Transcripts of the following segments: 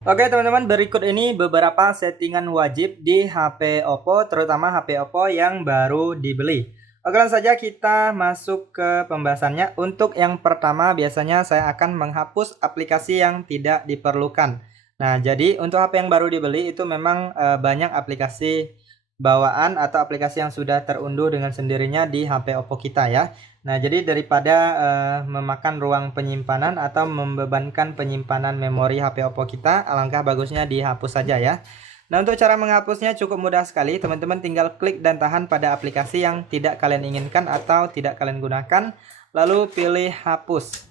Oke teman-teman, berikut ini beberapa settingan wajib di HP Oppo, terutama HP Oppo yang baru dibeli. Oke, langsung saja kita masuk ke pembahasannya. Untuk yang pertama, biasanya saya akan menghapus aplikasi yang tidak diperlukan. Nah, jadi untuk HP yang baru dibeli itu memang banyak aplikasi bawaan atau aplikasi yang sudah terunduh dengan sendirinya di HP Oppo kita ya. Nah, jadi daripada memakan ruang penyimpanan atau membebankan penyimpanan memori HP Oppo kita, alangkah bagusnya dihapus saja ya. Nah, untuk cara menghapusnya cukup mudah sekali. Teman-teman tinggal klik dan tahan pada aplikasi yang tidak kalian inginkan atau tidak kalian gunakan, lalu pilih hapus.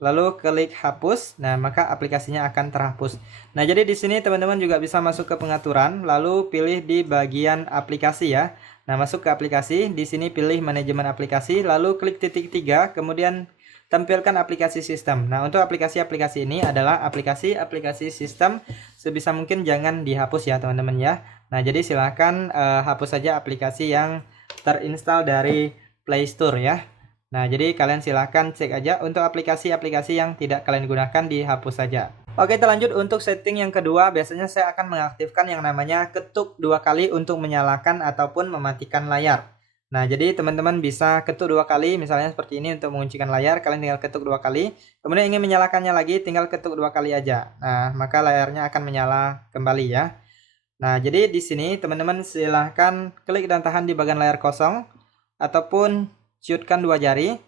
Lalu klik hapus. Nah, maka aplikasinya akan terhapus. Nah, jadi di sini teman-teman juga bisa masuk ke pengaturan, lalu pilih di bagian aplikasi ya. Nah, masuk ke aplikasi, di sini pilih manajemen aplikasi, lalu klik titik 3, kemudian tampilkan aplikasi sistem. Nah, untuk aplikasi-aplikasi ini adalah aplikasi-aplikasi sistem, sebisa mungkin jangan dihapus ya, teman-teman ya. Nah, jadi silahkan hapus saja aplikasi yang terinstall dari Play Store ya. Nah, jadi kalian silahkan cek aja untuk aplikasi-aplikasi yang tidak kalian gunakan dihapus saja. Oke, kita lanjut untuk setting yang kedua. Biasanya saya akan mengaktifkan yang namanya ketuk 2 kali untuk menyalakan ataupun mematikan layar. Nah, jadi teman-teman bisa ketuk 2 kali, misalnya seperti ini untuk menguncikan layar, kalian tinggal ketuk 2 kali. Kemudian ingin menyalakannya lagi, tinggal ketuk 2 kali aja. Nah, maka layarnya akan menyala kembali ya. Nah, jadi di sini teman-teman silahkan klik dan tahan di bagian layar kosong ataupun ciutkan 2 jari.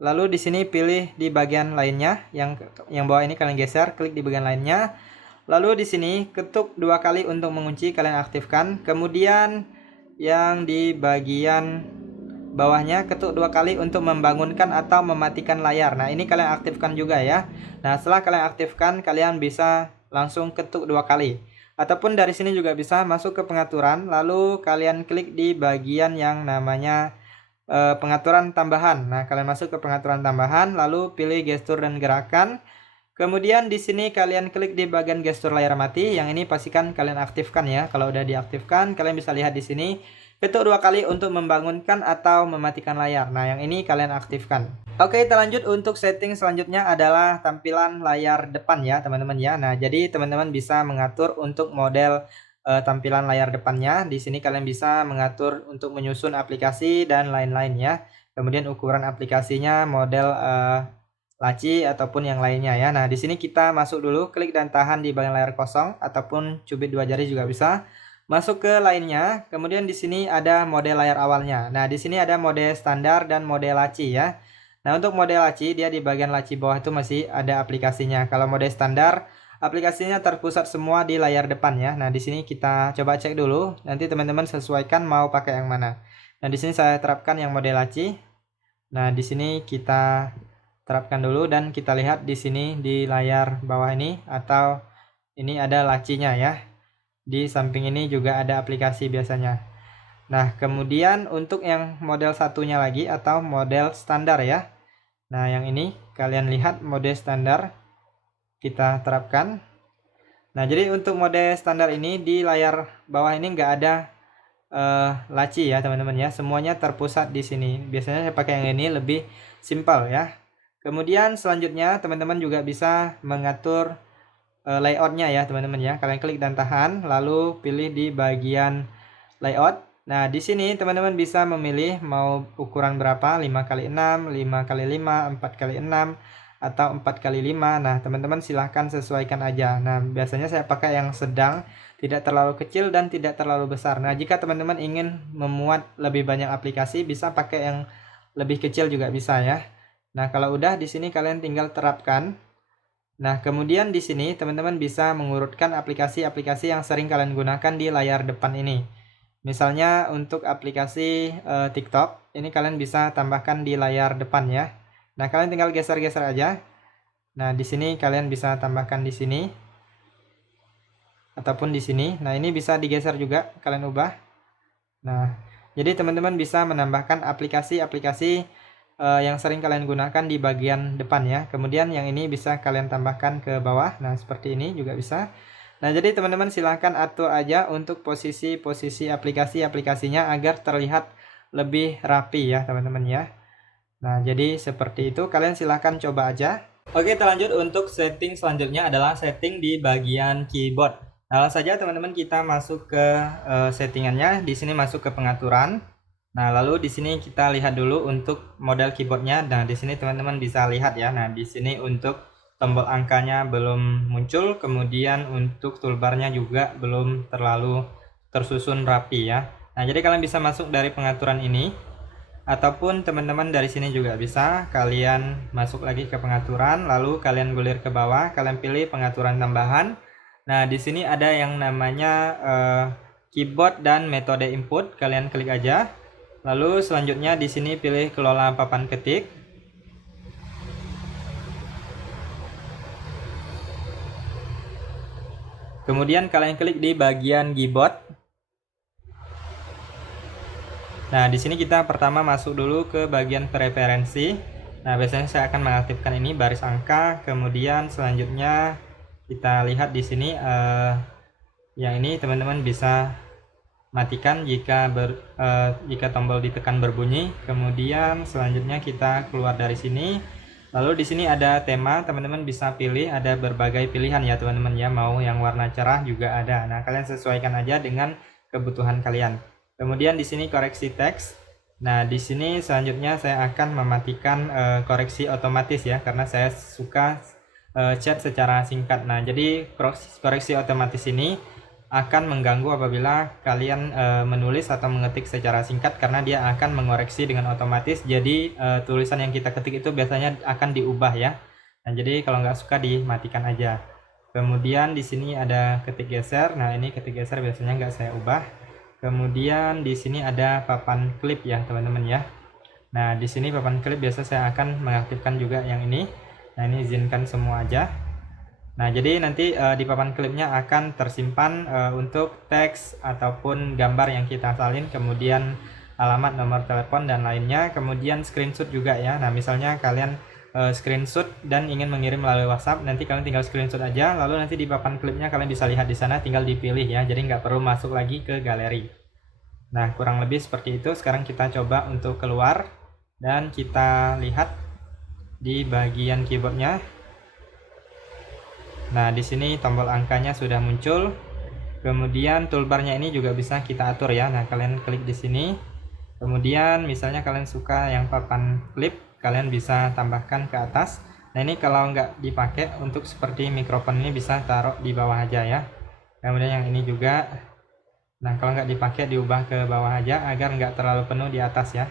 Lalu di sini pilih di bagian lainnya, yang bawah ini kalian geser, klik di bagian lainnya. Lalu di sini ketuk 2 kali untuk mengunci, kalian aktifkan. Kemudian yang di bagian bawahnya ketuk 2 kali untuk membangunkan atau mematikan layar. Nah, ini kalian aktifkan juga ya. Nah, setelah kalian aktifkan, kalian bisa langsung ketuk 2 kali. Ataupun dari sini juga bisa masuk ke pengaturan, lalu kalian klik di bagian yang namanya pengaturan tambahan. Nah, kalian masuk ke pengaturan tambahan, lalu pilih gestur dan gerakan. Kemudian di sini kalian klik di bagian gestur layar mati. Yang ini pastikan kalian aktifkan ya. Kalau udah diaktifkan, kalian bisa lihat di sini ketuk 2 kali untuk membangunkan atau mematikan layar. Nah, yang ini kalian aktifkan. Oke, kita lanjut untuk setting selanjutnya adalah tampilan layar depan ya, teman-teman ya. Nah, jadi teman-teman bisa mengatur untuk model tampilan layar depannya. Di sini kalian bisa mengatur untuk menyusun aplikasi dan lain-lain ya. Kemudian ukuran aplikasinya, model laci ataupun yang lainnya ya. Nah, di sini kita masuk dulu, klik dan tahan di bagian layar kosong ataupun cubit 2 jari juga bisa. Masuk ke lainnya, kemudian di sini ada mode layar awalnya. Nah, di sini ada mode standar dan mode laci ya. Nah, untuk mode laci dia di bagian laci bawah itu masih ada aplikasinya. Kalau mode standar, aplikasinya terpusat semua di layar depan ya. Nah, di sini kita coba cek dulu. Nanti teman-teman sesuaikan mau pakai yang mana. Nah, di sini saya terapkan yang mode laci. Nah, di sini kita terapkan dulu dan kita lihat di sini di layar bawah ini, atau ini ada lacinya ya. Di samping ini juga ada aplikasi biasanya. Nah, kemudian untuk yang model satunya lagi atau model standar ya. Nah, yang ini kalian lihat mode standar kita terapkan. Nah, jadi untuk mode standar ini di layar bawah ini nggak ada laci ya teman-teman ya, semuanya terpusat di sini. Biasanya saya pakai yang ini lebih simpel ya. Kemudian selanjutnya teman-teman juga bisa mengatur layoutnya ya teman-teman ya. Kalian klik dan tahan, lalu pilih di bagian layout. Nah, di sini teman-teman bisa memilih mau ukuran berapa, 5x6, 5x5, 4x6, atau 4x5. Nah, teman-teman silahkan sesuaikan aja. Nah, biasanya saya pakai yang sedang, tidak terlalu kecil dan tidak terlalu besar. Nah, jika teman-teman ingin memuat lebih banyak aplikasi, bisa pakai yang lebih kecil juga bisa ya. Nah, kalau udah di sini kalian tinggal terapkan. Nah, kemudian di sini teman-teman bisa mengurutkan aplikasi-aplikasi yang sering kalian gunakan di layar depan ini. Misalnya untuk aplikasi TikTok, ini kalian bisa tambahkan di layar depan ya. Nah, kalian tinggal geser-geser aja. Nah, di sini kalian bisa tambahkan di sini ataupun di sini. Nah, ini bisa digeser juga, kalian ubah. Nah, jadi teman-teman bisa menambahkan aplikasi-aplikasi yang sering kalian gunakan di bagian depan ya. Kemudian yang ini bisa kalian tambahkan ke bawah. Nah, seperti ini juga bisa. Nah, jadi teman-teman silahkan atur aja untuk posisi-posisi aplikasi-aplikasinya agar terlihat lebih rapi ya teman-teman ya. Nah, jadi seperti itu, kalian silahkan coba aja. Oke, kita lanjut untuk setting selanjutnya adalah setting di bagian keyboard. Nah, langsung saja teman-teman kita masuk ke settingannya. Di sini masuk ke pengaturan. Nah, lalu di sini kita lihat dulu untuk model keyboardnya. Nah, di sini teman-teman bisa lihat ya. Nah, di sini untuk tombol angkanya belum muncul, kemudian untuk toolbarnya juga belum terlalu tersusun rapi ya. Nah, jadi kalian bisa masuk dari pengaturan ini. Ataupun teman-teman dari sini juga bisa kalian masuk lagi ke pengaturan, lalu kalian gulir ke bawah, kalian pilih pengaturan tambahan. Nah, di sini ada yang namanya keyboard dan metode input, kalian klik aja. Lalu selanjutnya di sini pilih kelola papan ketik. Kemudian kalian klik di bagian keyboard. Nah, di sini kita pertama masuk dulu ke bagian preferensi. Nah, biasanya saya akan mengaktifkan ini baris angka, kemudian selanjutnya kita lihat di sini yang ini teman-teman bisa matikan jika tombol ditekan berbunyi. Kemudian selanjutnya kita keluar dari sini. Lalu di sini ada tema, teman-teman bisa pilih, ada berbagai pilihan ya teman-teman ya, mau yang warna cerah juga ada. Nah, kalian sesuaikan aja dengan kebutuhan kalian. Kemudian di sini koreksi teks. Nah, di sini selanjutnya saya akan mematikan koreksi otomatis ya, karena saya suka chat secara singkat. Nah, jadi koreksi otomatis ini akan mengganggu apabila kalian menulis atau mengetik secara singkat, karena dia akan mengoreksi dengan otomatis. Jadi tulisan yang kita ketik itu biasanya akan diubah ya. Nah, jadi kalau nggak suka dimatikan aja. Kemudian di sini ada ketik geser. Nah, ini ketik geser biasanya nggak saya ubah. Kemudian di sini ada papan klip ya teman-teman ya. Nah, di sini papan klip biasa saya akan mengaktifkan juga yang ini. Nah, ini izinkan semua aja. Nah, jadi nanti di papan klipnya akan tersimpan untuk teks ataupun gambar yang kita salin, kemudian alamat, nomor telepon dan lainnya, kemudian screenshot juga ya. Nah, misalnya kalian screenshot dan ingin mengirim melalui WhatsApp, nanti kalian tinggal screenshot aja, lalu nanti di papan klipnya kalian bisa lihat di sana, tinggal dipilih ya, jadi nggak perlu masuk lagi ke galeri. Nah, kurang lebih seperti itu. Sekarang kita coba untuk keluar dan kita lihat di bagian keyboardnya. Nah, di sini tombol angkanya sudah muncul. Kemudian toolbarnya ini juga bisa kita atur ya. Nah, kalian klik di sini. Kemudian misalnya kalian suka yang papan klip, kalian bisa tambahkan ke atas. Nah, ini kalau nggak dipakai untuk seperti mikrofon ini bisa taruh di bawah aja ya. Kemudian yang ini juga. Nah, kalau nggak dipakai diubah ke bawah aja agar nggak terlalu penuh di atas ya.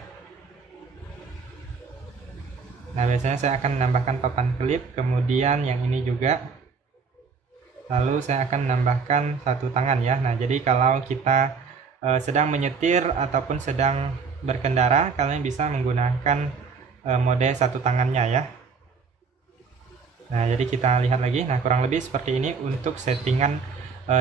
Nah, biasanya saya akan menambahkan papan klip, kemudian yang ini juga. Lalu saya akan menambahkan satu tangan ya. Nah, jadi kalau kita sedang menyetir ataupun sedang berkendara, kalian bisa menggunakan mode satu tangannya ya. Nah, jadi kita lihat lagi. Nah, kurang lebih seperti ini untuk settingan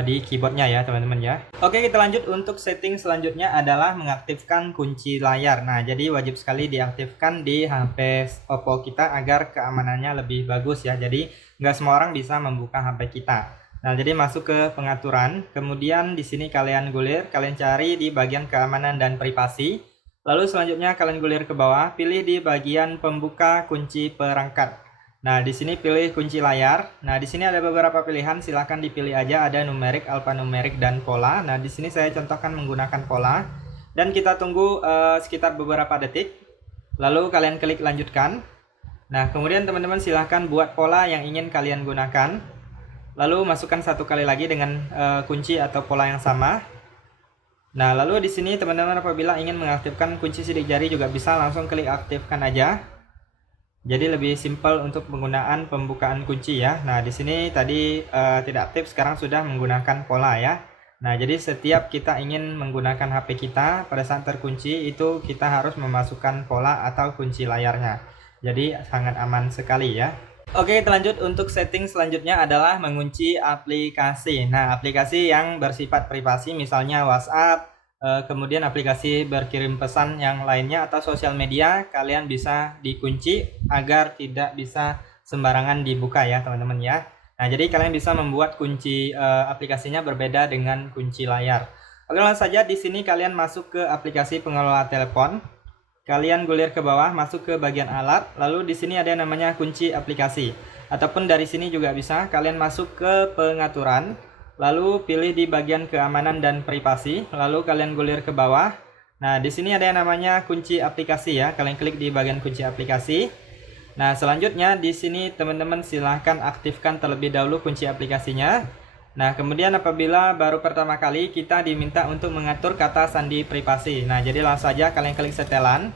di keyboardnya ya teman-teman ya. Oke, kita lanjut untuk setting selanjutnya adalah mengaktifkan kunci layar. Nah, jadi wajib sekali diaktifkan di HP Oppo kita agar keamanannya lebih bagus ya. Jadi nggak semua orang bisa membuka HP kita. Nah, jadi masuk ke pengaturan, kemudian di sini kalian gulir, kalian cari di bagian keamanan dan privasi. Lalu selanjutnya kalian gulir ke bawah, pilih di bagian pembuka kunci perangkat. Nah, di sini pilih kunci layar. Nah, di sini ada beberapa pilihan, silahkan dipilih aja, ada numerik, alfanumerik, dan pola. Nah, di sini saya contohkan menggunakan pola. Dan kita tunggu sekitar beberapa detik. Lalu kalian klik lanjutkan. Nah, kemudian teman-teman silahkan buat pola yang ingin kalian gunakan. Lalu masukkan satu kali lagi dengan kunci atau pola yang sama. Nah, lalu di sini teman-teman apabila ingin mengaktifkan kunci sidik jari juga bisa langsung klik aktifkan aja. Jadi lebih simpel untuk penggunaan pembukaan kunci ya. Nah, di sini tadi tidak aktif, sekarang sudah menggunakan pola ya. Nah, jadi setiap kita ingin menggunakan HP kita pada saat terkunci itu kita harus memasukkan pola atau kunci layarnya. Jadi sangat aman sekali ya. Oke, kita lanjut untuk setting selanjutnya adalah mengunci aplikasi. Nah, aplikasi yang bersifat privasi misalnya WhatsApp, kemudian aplikasi berkirim pesan yang lainnya atau sosial media, kalian bisa dikunci agar tidak bisa sembarangan dibuka ya teman-teman ya. Nah, jadi kalian bisa membuat kunci aplikasinya berbeda dengan kunci layar. Oke, langsung saja di sini kalian masuk ke aplikasi pengelola telepon. Kalian gulir ke bawah, masuk ke bagian alat, lalu di sini ada yang namanya kunci aplikasi. Ataupun dari sini juga bisa, kalian masuk ke pengaturan, lalu pilih di bagian keamanan dan privasi, lalu kalian gulir ke bawah. Nah, di sini ada yang namanya kunci aplikasi ya. Kalian klik di bagian kunci aplikasi. Nah, selanjutnya di sini teman-teman silahkan aktifkan terlebih dahulu kunci aplikasinya. Nah, kemudian apabila baru pertama kali kita diminta untuk mengatur kata sandi privasi. Nah, jadi langsung saja kalian klik setelan.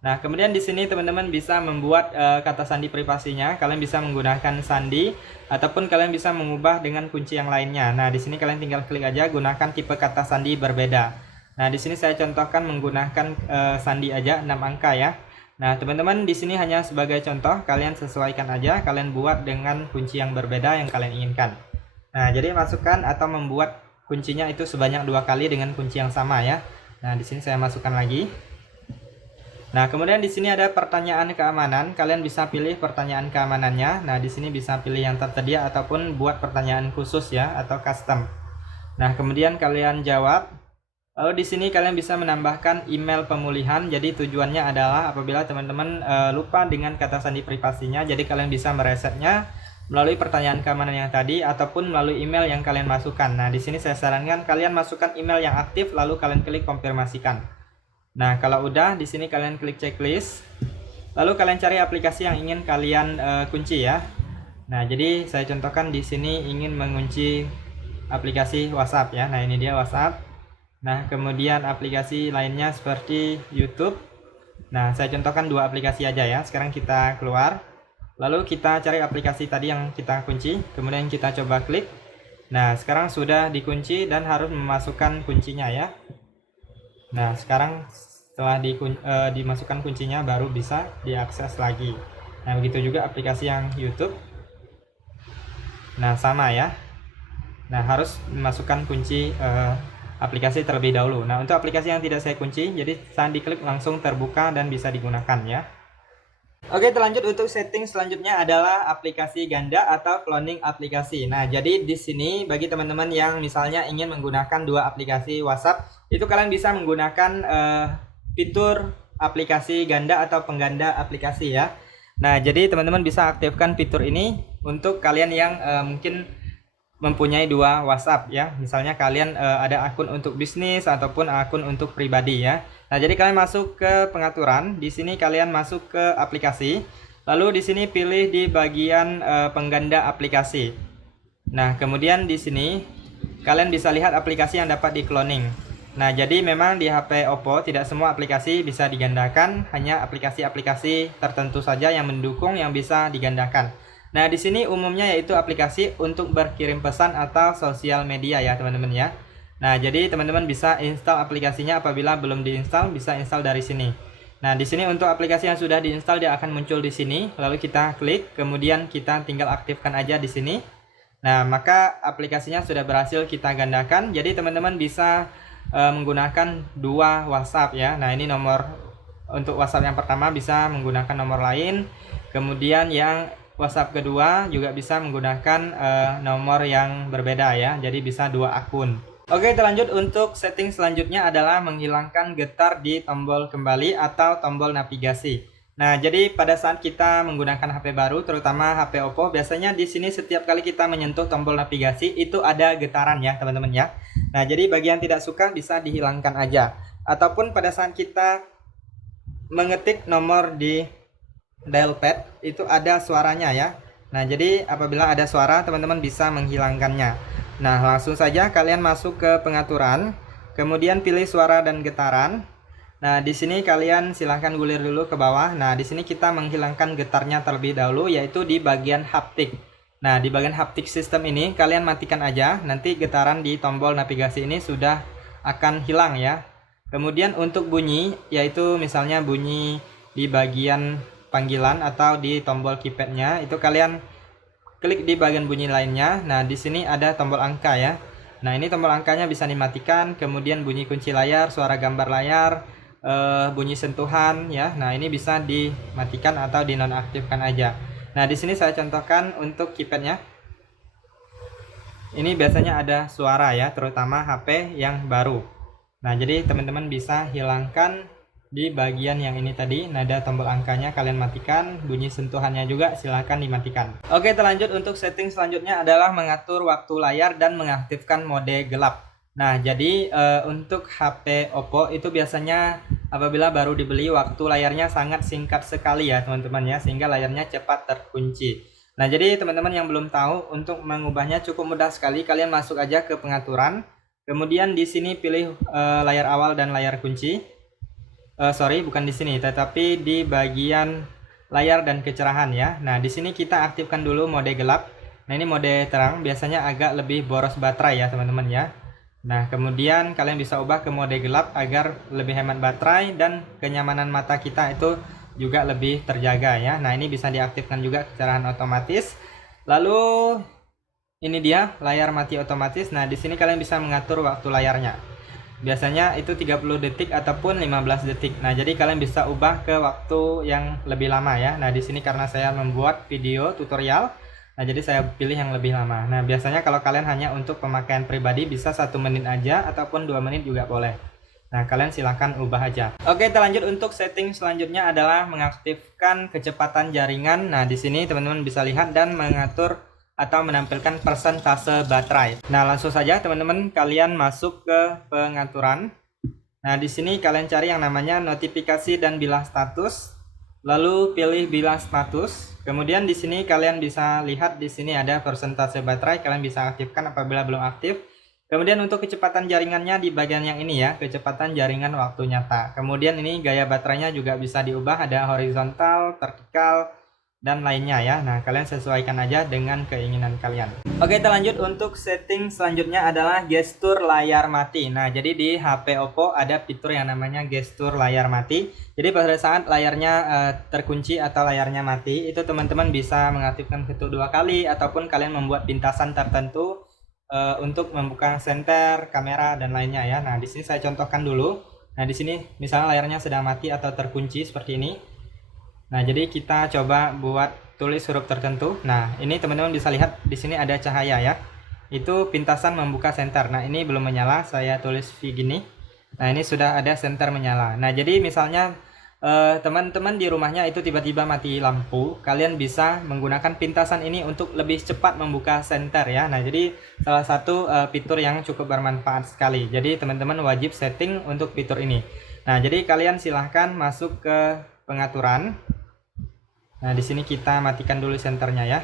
Nah, kemudian di sini teman-teman bisa membuat kata sandi privasinya. Kalian bisa menggunakan sandi ataupun kalian bisa mengubah dengan kunci yang lainnya. Nah, di sini kalian tinggal klik aja gunakan tipe kata sandi berbeda. Nah, di sini saya contohkan menggunakan sandi aja 6 angka ya. Nah, teman-teman di sini hanya sebagai contoh, kalian sesuaikan aja, kalian buat dengan kunci yang berbeda yang kalian inginkan. Nah, jadi masukkan atau membuat kuncinya itu sebanyak 2 kali dengan kunci yang sama ya. Nah, di sini saya masukkan lagi. Nah, kemudian di sini ada pertanyaan keamanan. Kalian bisa pilih pertanyaan keamanannya. Nah, di sini bisa pilih yang tersedia ataupun buat pertanyaan khusus ya atau custom. Nah, kemudian kalian jawab. Lalu di sini kalian bisa menambahkan email pemulihan. Jadi tujuannya adalah apabila teman-teman lupa dengan kata sandi privasinya, jadi kalian bisa meresetnya melalui pertanyaan keamanan yang tadi ataupun melalui email yang kalian masukkan. Nah, di sini saya sarankan kalian masukkan email yang aktif lalu kalian klik konfirmasikan. Nah, kalau udah di sini kalian klik checklist. Lalu kalian cari aplikasi yang ingin kalian kunci ya. Nah, jadi saya contohkan di sini ingin mengunci aplikasi WhatsApp ya. Nah, ini dia WhatsApp. Nah, kemudian aplikasi lainnya seperti YouTube. Nah, saya contohkan 2 aplikasi aja ya. Sekarang kita keluar. Lalu kita cari aplikasi tadi yang kita kunci. Kemudian kita coba klik. Nah, sekarang sudah dikunci dan harus memasukkan kuncinya ya. Nah, sekarang setelah dimasukkan kuncinya baru bisa diakses lagi. Nah, begitu juga aplikasi yang YouTube. Nah, sama ya. Nah, harus memasukkan kunci aplikasi terlebih dahulu. Nah, untuk aplikasi yang tidak saya kunci, jadi saat diklik langsung terbuka dan bisa digunakan ya. Oke, terlanjut untuk setting selanjutnya adalah aplikasi ganda atau cloning aplikasi. Nah, jadi di sini bagi teman-teman yang misalnya ingin menggunakan 2 aplikasi WhatsApp, itu kalian bisa menggunakan fitur aplikasi ganda atau pengganda aplikasi ya. Nah, jadi teman-teman bisa aktifkan fitur ini untuk kalian yang mungkin mempunyai 2 WhatsApp ya. Misalnya kalian ada akun untuk bisnis ataupun akun untuk pribadi ya. Nah, jadi kalian masuk ke pengaturan. Di sini kalian masuk ke aplikasi. Lalu di sini pilih di bagian pengganda aplikasi. Nah, kemudian di sini kalian bisa lihat aplikasi yang dapat di-cloning. Nah, jadi memang di HP Oppo tidak semua aplikasi bisa digandakan, hanya aplikasi-aplikasi tertentu saja yang mendukung yang bisa digandakan. Nah, di sini umumnya yaitu aplikasi untuk berkirim pesan atau sosial media ya, teman-teman ya. Nah, jadi teman-teman bisa install aplikasinya apabila belum diinstal, bisa install dari sini. Nah, di sini untuk aplikasi yang sudah diinstal dia akan muncul di sini, lalu kita klik, kemudian kita tinggal aktifkan aja di sini. Nah, maka aplikasinya sudah berhasil kita gandakan. Jadi teman-teman bisa menggunakan 2 WhatsApp ya. Nah, ini nomor untuk WhatsApp yang pertama bisa menggunakan nomor lain. Kemudian yang WhatsApp kedua juga bisa menggunakan nomor yang berbeda ya. Jadi bisa 2 akun. Oke, terlanjut untuk setting selanjutnya adalah menghilangkan getar di tombol kembali atau tombol navigasi. Nah, jadi pada saat kita menggunakan HP baru, terutama HP Oppo, biasanya di sini setiap kali kita menyentuh tombol navigasi itu ada getaran ya, teman-teman ya. Nah, jadi bagi yang tidak suka bisa dihilangkan aja. Ataupun pada saat kita mengetik nomor di dial pad itu ada suaranya ya. Nah, jadi apabila ada suara teman-teman bisa menghilangkannya. Nah, langsung saja kalian masuk ke pengaturan, kemudian pilih suara dan getaran. Nah, di sini kalian silahkan gulir dulu ke bawah. Nah, di sini kita menghilangkan getarnya terlebih dahulu yaitu di bagian haptik. Nah, di bagian haptik sistem ini kalian matikan aja, nanti getaran di tombol navigasi ini sudah akan hilang ya. Kemudian untuk bunyi yaitu misalnya bunyi di bagian panggilan atau di tombol keypadnya itu kalian klik di bagian bunyi lainnya. Nah, di sini ada tombol angka ya. Nah, ini tombol angkanya bisa dimatikan, kemudian bunyi kunci layar, suara gambar layar, bunyi sentuhan ya. Nah, ini bisa dimatikan atau dinonaktifkan aja. Nah, di sini saya contohkan untuk keypadnya. Ini biasanya ada suara ya, terutama HP yang baru. Nah, jadi teman-teman bisa hilangkan di bagian yang ini tadi, nada tombol angkanya kalian matikan, bunyi sentuhannya juga silahkan dimatikan. Oke, terlanjut untuk setting selanjutnya adalah mengatur waktu layar dan mengaktifkan mode gelap. Nah, jadi untuk HP Oppo itu biasanya apabila baru dibeli waktu layarnya sangat singkat sekali ya teman-teman ya, sehingga layarnya cepat terkunci. Nah, jadi teman-teman yang belum tahu, untuk mengubahnya cukup mudah sekali. Kalian masuk aja ke pengaturan, kemudian di sini pilih layar awal dan layar kunci. Sorry, bukan di sini, tetapi di bagian layar dan kecerahan ya. Nah, di sini kita aktifkan dulu mode gelap. Nah, ini mode terang, biasanya agak lebih boros baterai ya teman-teman ya. Nah, kemudian kalian bisa ubah ke mode gelap agar lebih hemat baterai dan kenyamanan mata kita itu juga lebih terjaga ya. Nah, ini bisa diaktifkan juga kecerahan otomatis. Lalu ini dia layar mati otomatis. Nah, di sini kalian bisa mengatur waktu layarnya. Biasanya itu 30 detik ataupun 15 detik. Nah, jadi kalian bisa ubah ke waktu yang lebih lama ya. Nah, di sini karena saya membuat video tutorial, nah jadi saya pilih yang lebih lama. Nah, biasanya kalau kalian hanya untuk pemakaian pribadi bisa 1 menit aja ataupun 2 menit juga boleh. Nah, kalian silahkan ubah aja. Oke, kita lanjut untuk setting selanjutnya adalah mengaktifkan kecepatan jaringan. Nah, di sini teman-teman bisa lihat dan mengatur atau menampilkan persentase baterai. Nah, langsung saja teman-teman kalian masuk ke pengaturan. Nah, di sini kalian cari yang namanya notifikasi dan bilah status. Lalu pilih bilah status. Kemudian di sini kalian bisa lihat di sini ada persentase baterai, kalian bisa aktifkan apabila belum aktif. Kemudian untuk kecepatan jaringannya di bagian yang ini ya, kecepatan jaringan waktu nyata. Kemudian ini gaya baterainya juga bisa diubah, ada horizontal, vertikal, dan lainnya ya. Nah, kalian sesuaikan aja dengan keinginan kalian. Oke, kita lanjut untuk setting selanjutnya adalah gestur layar mati. Nah, jadi di HP Oppo ada fitur yang namanya gestur layar mati. Jadi pada saat layarnya terkunci atau layarnya mati, itu teman-teman bisa mengaktifkan ketuk 2 kali ataupun kalian membuat pintasan tertentu untuk membuka senter, kamera, dan lainnya ya. Nah, di sini saya contohkan dulu. Nah, di sini misalnya layarnya sedang mati atau terkunci seperti ini. Nah, jadi kita coba buat tulis huruf tertentu. Nah, ini teman-teman bisa lihat di sini ada cahaya ya. Itu pintasan membuka senter. Nah, ini belum menyala, saya tulis V gini. Nah, ini sudah ada senter menyala. Nah, jadi misalnya teman-teman di rumahnya itu tiba-tiba mati lampu, kalian bisa menggunakan pintasan ini untuk lebih cepat membuka senter ya. Nah, jadi salah satu fitur yang cukup bermanfaat sekali. Jadi teman-teman wajib setting untuk fitur ini. Nah, jadi kalian silahkan masuk ke pengaturan. Nah, di sini kita matikan dulu senternya ya.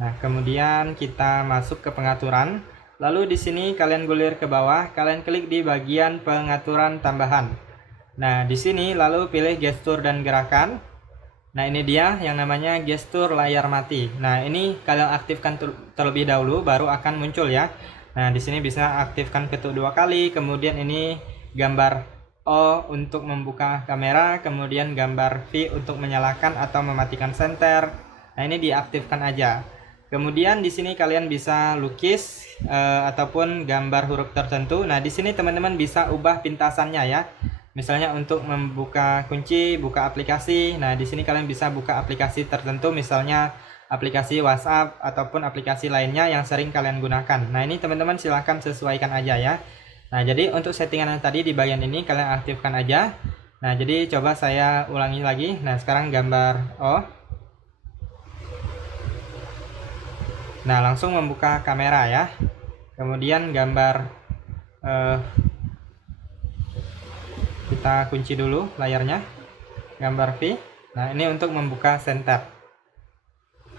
Nah, kemudian kita masuk ke pengaturan. Lalu di sini kalian gulir ke bawah, kalian klik di bagian pengaturan tambahan. Nah, di sini lalu pilih gestur dan gerakan. Nah, ini dia yang namanya gestur layar mati. Nah, ini kalian aktifkan terlebih dahulu baru akan muncul ya. Nah, di sini bisa aktifkan ketuk 2 kali, kemudian ini gambar O untuk membuka kamera, kemudian gambar V untuk menyalakan atau mematikan senter. Nah, ini diaktifkan aja. Kemudian di sini kalian bisa lukis ataupun gambar huruf tertentu. Nah, di sini teman-teman bisa ubah pintasannya ya. Misalnya untuk membuka kunci, buka aplikasi. Nah, di sini kalian bisa buka aplikasi tertentu, misalnya aplikasi WhatsApp ataupun aplikasi lainnya yang sering kalian gunakan. Nah, ini teman-teman silahkan sesuaikan aja ya. Nah, jadi untuk settingan yang tadi di bagian ini kalian aktifkan aja. Nah, jadi coba saya ulangi lagi. Nah, sekarang gambar O. Nah, langsung membuka kamera ya. Kemudian gambar kita kunci dulu layarnya. Gambar V. Nah, ini untuk membuka senter.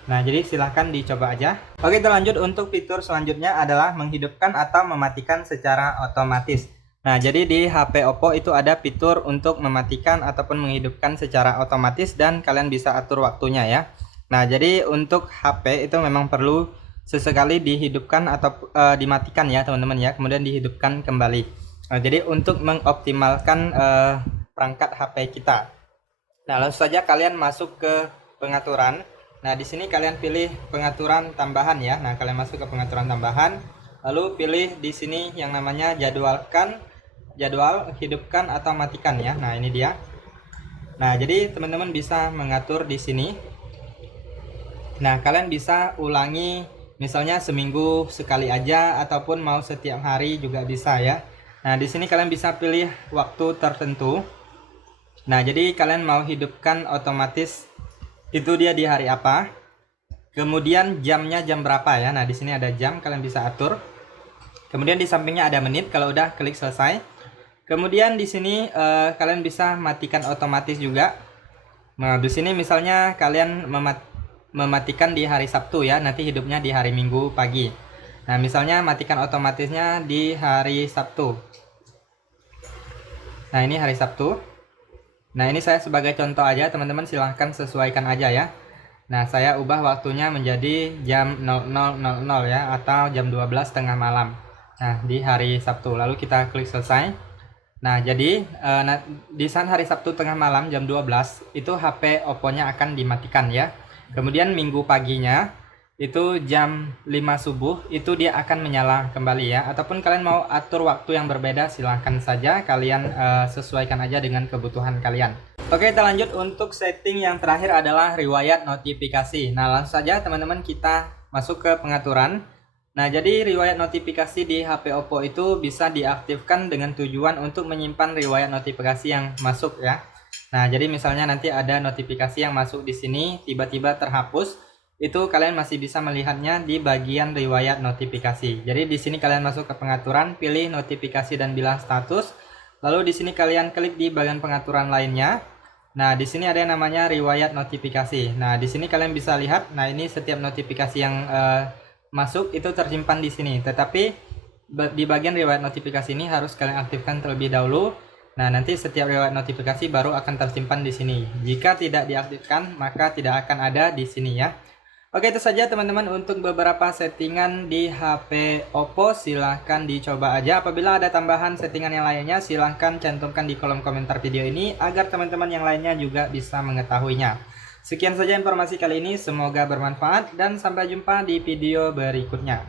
Nah, jadi silahkan dicoba aja. Oke, kita lanjut untuk fitur selanjutnya adalah menghidupkan atau mematikan secara otomatis. Nah, jadi di HP Oppo itu ada fitur untuk mematikan ataupun menghidupkan secara otomatis dan kalian bisa atur waktunya ya. Nah, jadi untuk HP itu memang perlu sesekali dihidupkan atau dimatikan ya teman-teman ya, kemudian dihidupkan kembali. Nah, jadi untuk mengoptimalkan perangkat HP kita. Nah, langsung saja kalian masuk ke pengaturan. Nah, di sini kalian pilih pengaturan tambahan ya. Nah, kalian masuk ke pengaturan tambahan, lalu pilih di sini yang namanya jadwal hidupkan atau matikan ya. Nah, ini dia. Nah, jadi teman-teman bisa mengatur di sini. Nah, kalian bisa ulangi misalnya seminggu sekali aja ataupun mau setiap hari juga bisa ya. Nah, di sini kalian bisa pilih waktu tertentu. Nah, jadi kalian mau hidupkan otomatis itu dia di hari apa. Kemudian jamnya jam berapa ya. Nah, di sini ada jam, kalian bisa atur. Kemudian di sampingnya ada menit, kalau udah klik selesai. Kemudian di sini kalian bisa matikan otomatis juga. Nah, di sini misalnya kalian mematikan di hari Sabtu ya, nanti hidupnya di hari Minggu pagi. Nah, misalnya matikan otomatisnya di hari Sabtu. Nah, ini hari Sabtu. Nah, ini saya sebagai contoh aja, teman-teman silahkan sesuaikan aja ya. Nah, saya ubah waktunya menjadi jam 00.00 ya, atau jam 12 tengah malam. Nah, di hari Sabtu. Lalu kita klik selesai. Nah, jadi di saat hari Sabtu tengah malam jam 12 itu HP Oppo-nya akan dimatikan ya. Kemudian minggu paginya itu jam 5 subuh itu dia akan menyala kembali ya. Ataupun kalian mau atur waktu yang berbeda, silahkan saja kalian sesuaikan aja dengan kebutuhan kalian. Oke, kita lanjut untuk setting yang terakhir adalah riwayat notifikasi. Nah, langsung saja teman-teman kita masuk ke pengaturan. Nah, jadi riwayat notifikasi di HP Oppo itu bisa diaktifkan dengan tujuan untuk menyimpan riwayat notifikasi yang masuk ya. Nah, jadi misalnya nanti ada notifikasi yang masuk di sini tiba-tiba terhapus, itu kalian masih bisa melihatnya di bagian riwayat notifikasi. Jadi di sini kalian masuk ke pengaturan, pilih notifikasi dan bilang status. Lalu di sini kalian klik di bagian pengaturan lainnya. Nah, di sini ada yang namanya riwayat notifikasi. Nah, di sini kalian bisa lihat, nah ini setiap notifikasi yang masuk itu tersimpan di sini. Tetapi di bagian riwayat notifikasi ini harus kalian aktifkan terlebih dahulu. Nah, nanti setiap riwayat notifikasi baru akan tersimpan di sini. Jika tidak diaktifkan, maka tidak akan ada di sini ya. Oke, itu saja teman-teman untuk beberapa settingan di HP Oppo. Silahkan dicoba aja. Apabila ada tambahan settingan yang lainnya, silahkan cantumkan di kolom komentar video ini agar teman-teman yang lainnya juga bisa mengetahuinya. Sekian saja informasi kali ini, semoga bermanfaat dan sampai jumpa di video berikutnya.